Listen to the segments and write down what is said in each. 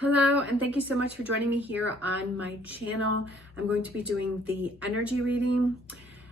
Hello, and thank you so much for joining me here on my channel. I'm going to be doing the energy reading.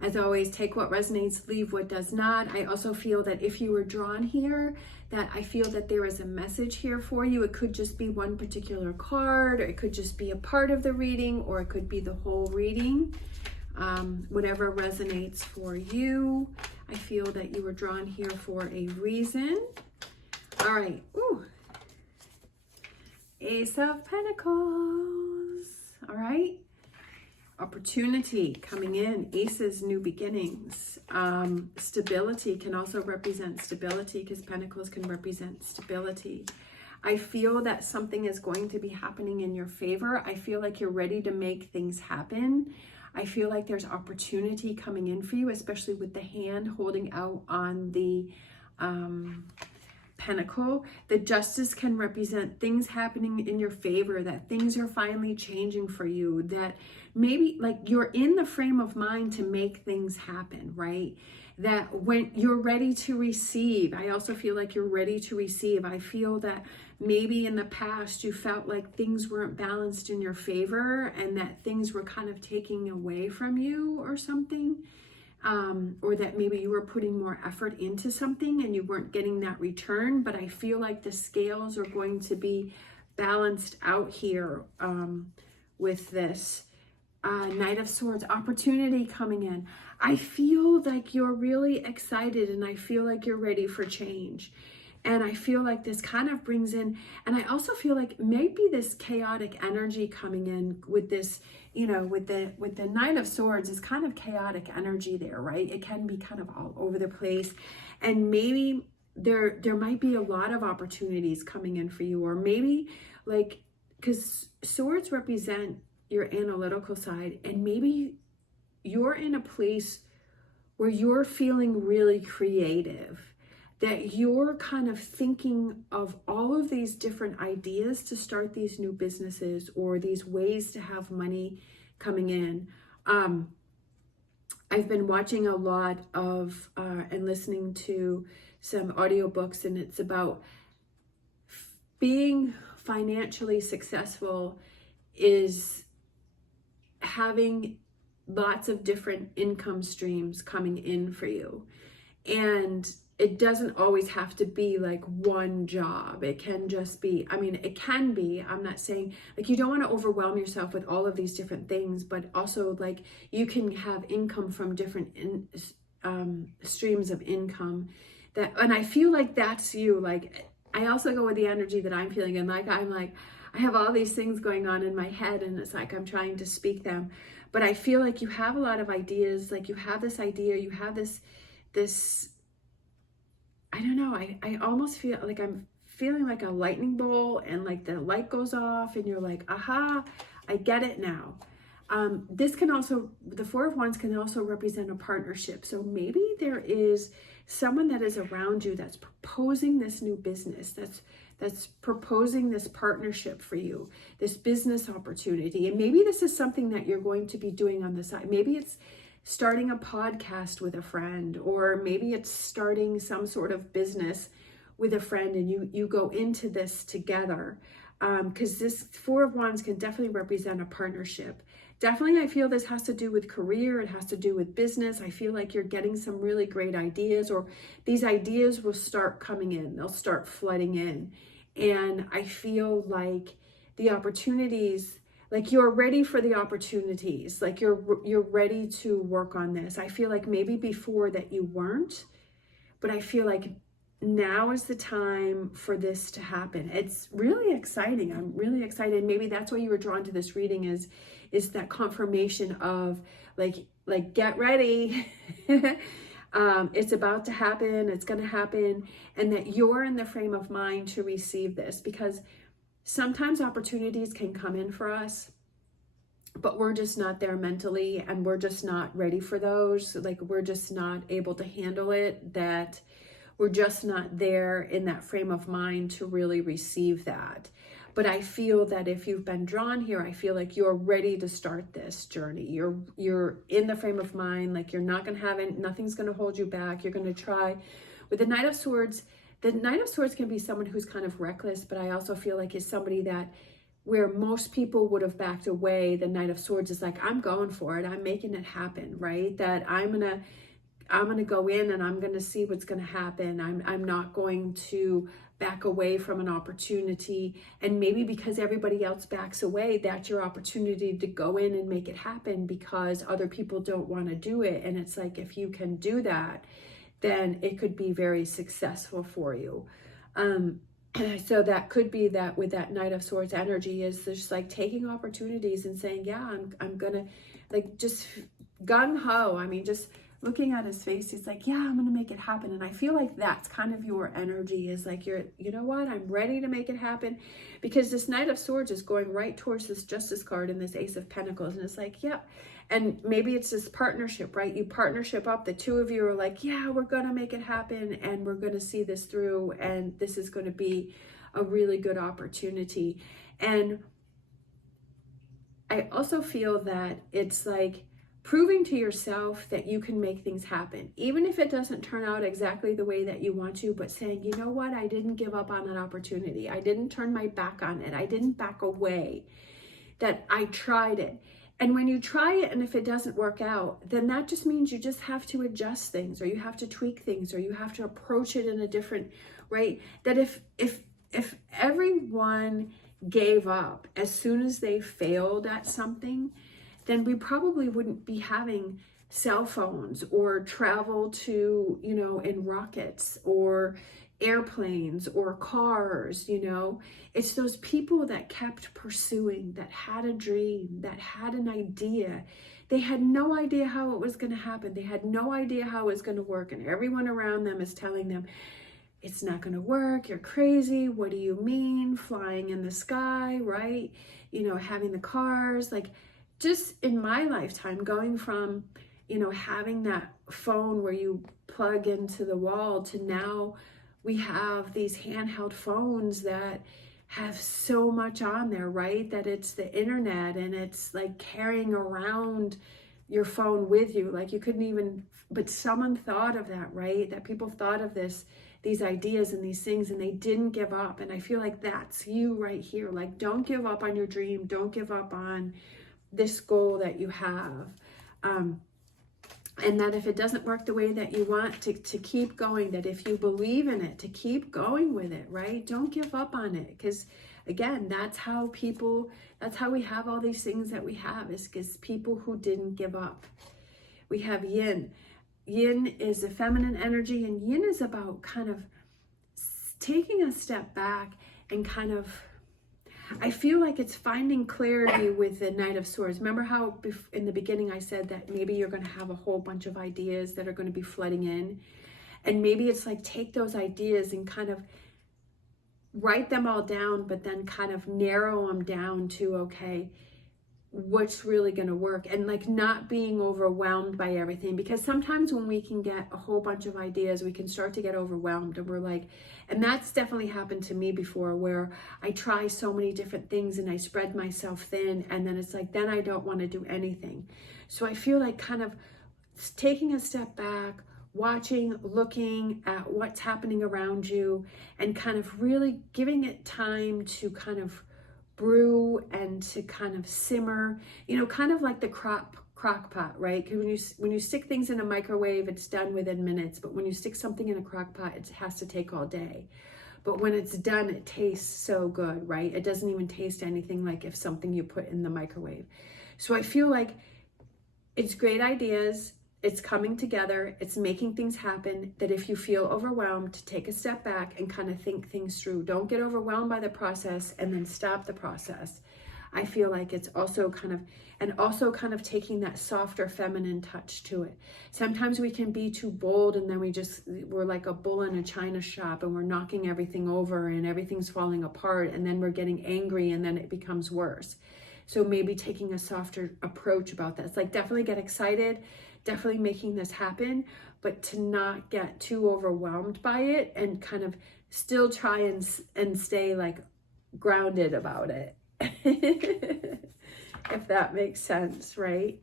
As always, take what resonates, leave what does not. I also feel that if you were drawn here, that I feel that there is a message here for you. It could just be one particular card, or it could just be a part of the reading, or it could be the whole reading. Whatever resonates for you. I feel that you were drawn here for a reason. All right. Ooh. Ace of Pentacles. All right. Opportunity coming in. Aces, new beginnings. Stability can also represent stability because Pentacles can represent stability. I feel that something is going to be happening in your favor. I feel like you're ready to make things happen. I feel like there's opportunity coming in for you, especially with the hand holding out on the Pentacle. The Justice can represent things happening in your favor, that things are finally changing for you, that maybe like you're in the frame of mind to make things happen, right? That when you're ready to receive, I also feel like you're ready to receive. I feel that maybe in the past you felt like things weren't balanced in your favor and that things were kind of taking away from you or something. Or that maybe you were putting more effort into something and you weren't getting that return. But I feel like the scales are going to be balanced out here with this. Knight of Swords, opportunity coming in. I feel like you're really excited and I feel like you're ready for change. And I feel like this kind of brings in, and I also feel like maybe this chaotic energy coming in with this, you know, with the Knight of Swords is kind of chaotic energy there, right? It can be kind of all over the place. And maybe there might be a lot of opportunities coming in for you, or maybe like, because swords represent your analytical side, and maybe you're in a place where you're feeling really creative, that you're kind of thinking of all of these different ideas to start these new businesses or these ways to have money coming in. I've been watching a lot of and listening to some audiobooks, and it's about being financially successful is having lots of different income streams coming in for you. And it doesn't always have to be like one job. It can just be, I mean, it can be, I'm not saying, like you don't want to overwhelm yourself with all of these different things, but also like you can have income from different streams of income that, and I feel like that's you. Like, I also go with the energy that I'm feeling, and like, I have all these things going on in my head, and it's like I'm trying to speak them, but I feel like you have a lot of ideas. Like you have this idea, you have this, I don't know, I almost feel like I'm feeling like a lightning bolt, and like the light goes off and you're like, aha, I get it now. This can also, the Four of Wands can also represent a partnership. So maybe there is someone that is around you that's proposing this new business, that's proposing this partnership for you, this business opportunity. And maybe this is something that you're going to be doing on the side. Maybe it's starting a podcast with a friend, or maybe it's starting some sort of business with a friend, and you go into this together. Because this Four of Wands can definitely represent a partnership. Definitely, I feel this has to do with career. It has to do with business. I feel like you're getting some really great ideas, or these ideas will start coming in. They'll start flooding in. And I feel like the opportunities, like you're ready for the opportunities, like you're ready to work on this. I feel like maybe before that you weren't, but I feel like now is the time for this to happen. It's really exciting. I'm really excited. Maybe that's why you were drawn to this reading, is that confirmation of like get ready. It's about to happen. It's going to happen. And that you're in the frame of mind to receive this, because sometimes opportunities can come in for us, but we're just not there mentally, and we're just not ready for those. Like we're just not able to handle it, that we're just not there in that frame of mind to really receive that. But I feel that if you've been drawn here, I feel like you're ready to start this journey. You're in the frame of mind, like you're not going to have it, nothing's going to hold you back. You're going to try. With the Knight of Swords, The Knight of Swords can be someone who's kind of reckless, but I also feel like is somebody that where most people would have backed away, the Knight of Swords is like, I'm going for it. I'm making it happen, right? That I'm gonna go in and I'm gonna see what's gonna happen. I'm not going to back away from an opportunity. And maybe because everybody else backs away, that's your opportunity to go in and make it happen because other people don't want to do it. And it's like, if you can do that, then it could be very successful for you. So that could be that with that Knight of Swords energy is just like taking opportunities and saying, yeah, I'm gonna, like, just gung-ho. I mean, just looking at his face, he's like, yeah, I'm gonna make it happen. And I feel like that's kind of your energy, is like, you know what, I'm ready to make it happen. Because this Knight of Swords is going right towards this Justice card and this Ace of Pentacles. And it's like, yep. And maybe it's this partnership, right? You partnership up, the two of you are like, yeah, we're gonna make it happen and we're gonna see this through, and this is gonna be a really good opportunity. And I also feel that it's like proving to yourself that you can make things happen, even if it doesn't turn out exactly the way that you want to, but saying, you know what, I didn't give up on that opportunity. I didn't turn my back on it. I didn't back away, that I tried it. And when you try it and if it doesn't work out, then that just means you just have to adjust things, or you have to tweak things, or you have to approach it in a different, right? That if everyone gave up as soon as they failed at something, then we probably wouldn't be having cell phones or travel to, you know, in rockets or airplanes or cars, you know. It's those people that kept pursuing, that had a dream, that had an idea. They had no idea how it was going to happen. They had no idea how it was going to work. And everyone around them is telling them, it's not going to work. You're crazy. What do you mean? Flying in the sky, right? You know, having the cars, like, just in my lifetime, going from, you know, having that phone where you plug into the wall to now we have these handheld phones that have so much on there, right? That it's the internet, and it's like carrying around your phone with you. Like, you couldn't even, but someone thought of that, right? That people thought of these ideas and these things, and they didn't give up. And I feel like that's you right here. Like, don't give up on your dream. Don't give up on this goal that you have, and that if it doesn't work the way that you want, to keep going, that if you believe in it, to keep going with it, right? Don't give up on it, because again, that's how we have all these things that we have, is because people who didn't give up. We have yin. Yin is a feminine energy, and yin is about kind of taking a step back and kind of, I feel like it's finding clarity with the Knight of Swords. Remember how in the beginning I said that maybe you're going to have a whole bunch of ideas that are going to be flooding in. And maybe it's like, take those ideas and kind of write them all down, but then kind of narrow them down to, okay, what's really going to work, and like not being overwhelmed by everything. Because sometimes when we can get a whole bunch of ideas, we can start to get overwhelmed, and we're like, and that's definitely happened to me before, where I try so many different things and I spread myself thin, and then it's like, then I don't want to do anything. So I feel like kind of taking a step back, watching, looking at what's happening around you, and kind of really giving it time to kind of brew and to kind of simmer, you know, kind of like the crock pot, right? Because when you stick things in a microwave, it's done within minutes. But when you stick something in a crock pot, it has to take all day. But when it's done, it tastes so good, right? It doesn't even taste anything like if something you put in the microwave. So I feel like it's great ideas. It's coming together. It's making things happen. That if you feel overwhelmed, to take a step back and kind of think things through. Don't get overwhelmed by the process and then stop the process. I feel like it's also kind of taking that softer feminine touch to it. Sometimes we can be too bold, and then we're like a bull in a china shop, and we're knocking everything over and everything's falling apart, and then we're getting angry, and then it becomes worse. So maybe taking a softer approach about that. It's like, definitely get excited, definitely making this happen, but to not get too overwhelmed by it, and kind of still try and stay like grounded about it. If that makes sense, right?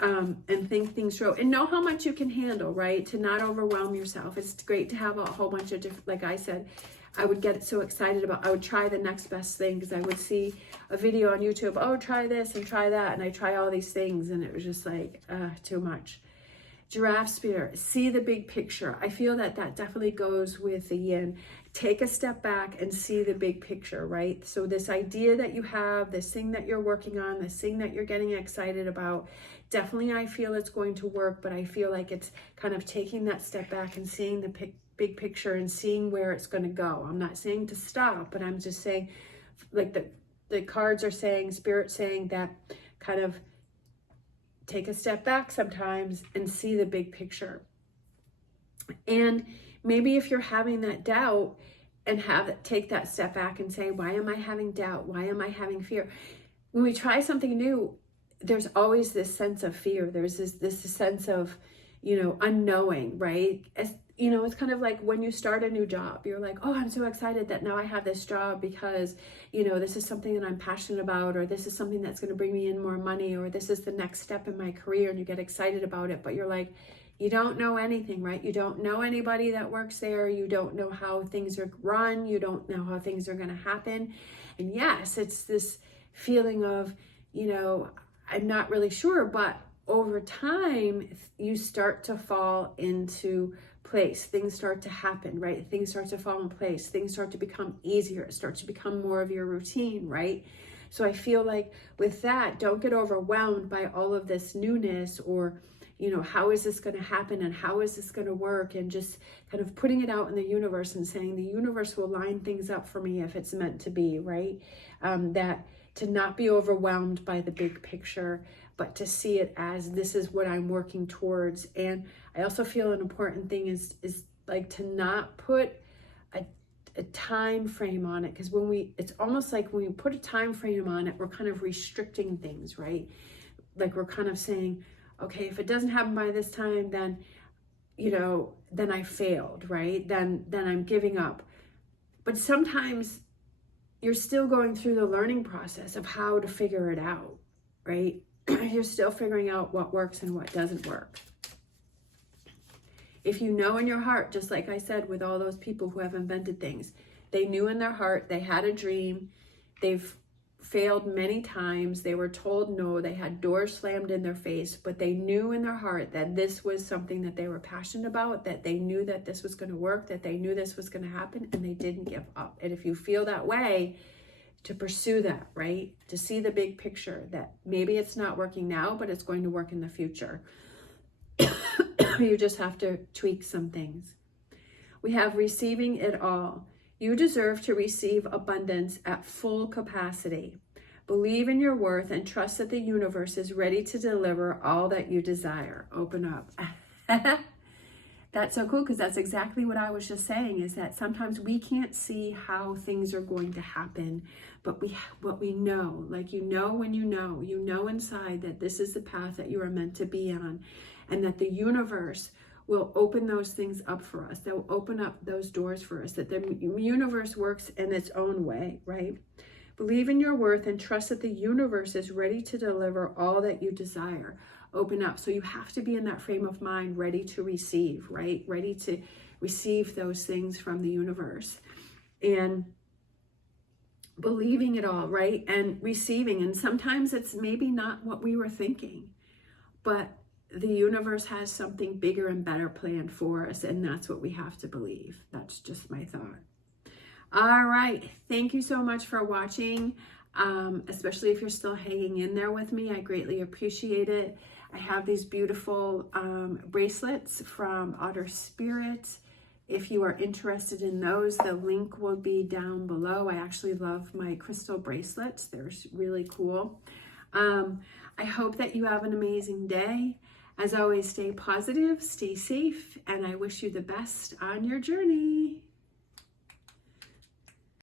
and think things through and know how much you can handle, right? To not overwhelm yourself. It's great to have a whole bunch of different, like I said, I would get so excited about, I would try the next best thing because I would see a video on YouTube, oh, try this and try that. And I try all these things and it was just like, too much. Giraffe spirit, see the big picture. I feel that that definitely goes with the yin. Take a step back and see the big picture, right? So this idea that you have, this thing that you're working on, this thing that you're getting excited about, definitely I feel it's going to work, but I feel like it's kind of taking that step back and seeing the big picture and seeing where it's going to go. I'm not saying to stop, but I'm just saying, like the cards are saying, spirit saying that kind of take a step back sometimes and see the big picture. And maybe if you're having that doubt and take that step back and say, why am I having doubt? Why am I having fear? When we try something new, there's always this sense of fear. There's this sense of, unknowing, right? It's kind of like when you start a new job, you're like, oh, I'm so excited that now I have this job because, this is something that I'm passionate about, or this is something that's going to bring me in more money, or this is the next step in my career, and you get excited about it, but you're like, you don't know anything, right? You don't know anybody that works there. You don't know how things are run. You don't know how things are going to happen. And yes, it's this feeling of, I'm not really sure, but over time, you start to fall into place. Things start to happen, right? Things start to fall in place. Things start to become easier. It starts to become more of your routine, right? So I feel like with that, don't get overwhelmed by all of this newness or, how is this going to happen and how is this going to work? And just kind of putting it out in the universe and saying the universe will line things up for me if it's meant to be, right? That to not be overwhelmed by the big picture, but to see it as this is what I'm working towards. And I also feel an important thing is like to not put a time frame on it, because it's almost like when we put a time frame on it, we're kind of restricting things, right? Like we're kind of saying, okay, if it doesn't happen by this time, then then I failed, right? Then I'm giving up. But sometimes you're still going through the learning process of how to figure it out, right? You're still figuring out what works and what doesn't work. If you know in your heart, just like I said with all those people who have invented things, they knew in their heart, they had a dream, they've failed many times, they were told no, they had doors slammed in their face, but they knew in their heart that this was something that they were passionate about, that they knew that this was going to work, that they knew this was going to happen, and they didn't give up. And if you feel that way, to pursue that, right? To see the big picture that maybe it's not working now, but it's going to work in the future. You just have to tweak some things. We have receiving it all. You deserve to receive abundance at full capacity. Believe in your worth and trust that the universe is ready to deliver all that you desire. Open up. That's so cool, because that's exactly what I was just saying, is that sometimes we can't see how things are going to happen, but what we know, like when you know inside that this is the path that you are meant to be on, and that the universe will open those things up for us. They'll open up those doors for us, that the universe works in its own way, right? Believe in your worth and trust that the universe is ready to deliver all that you desire. Open up. So you have to be in that frame of mind, ready to receive, right? Ready to receive those things from the universe. And believing it all, right? And receiving. And sometimes it's maybe not what we were thinking, but the universe has something bigger and better planned for us, and that's what we have to believe. That's just my thought. All right. Thank you so much for watching, especially if you're still hanging in there with me. I greatly appreciate it. I have these beautiful bracelets from Otter Spirit. If you are interested in those, the link will be down below. I actually love my crystal bracelets. They're really cool. I hope that you have an amazing day. As always, stay positive, stay safe, and I wish you the best on your journey.